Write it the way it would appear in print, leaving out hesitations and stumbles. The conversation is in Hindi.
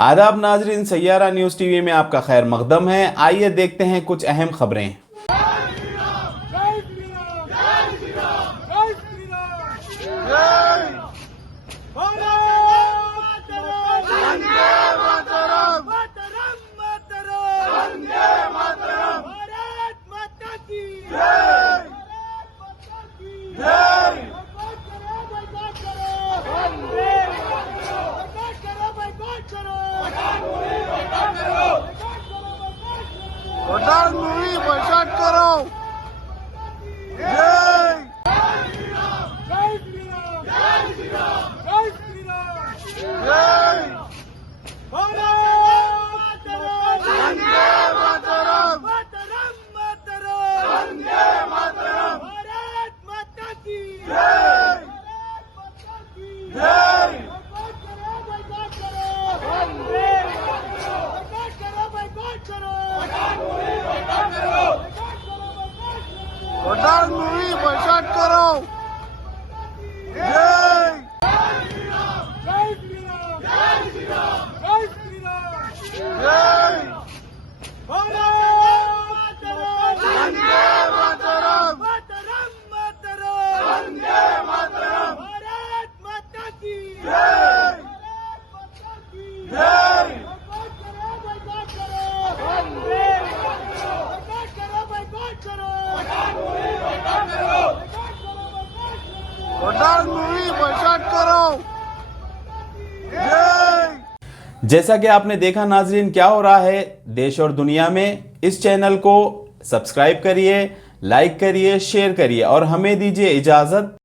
आदाब नाजरीन, सैयारा न्यूज़ टीवी में आपका खैर मकदम है। आइए देखते हैं कुछ अहम खबरें। मूवी बॉयकॉट करो। मूवी बॉयकॉट करो। मूवी बॉयकॉट करो। जैसा कि आपने देखा नाजरीन, क्या हो रहा है देश और दुनिया में। इस चैनल को सब्सक्राइब करिए, लाइक करिए, शेयर करिए और हमें दीजिए इजाजत।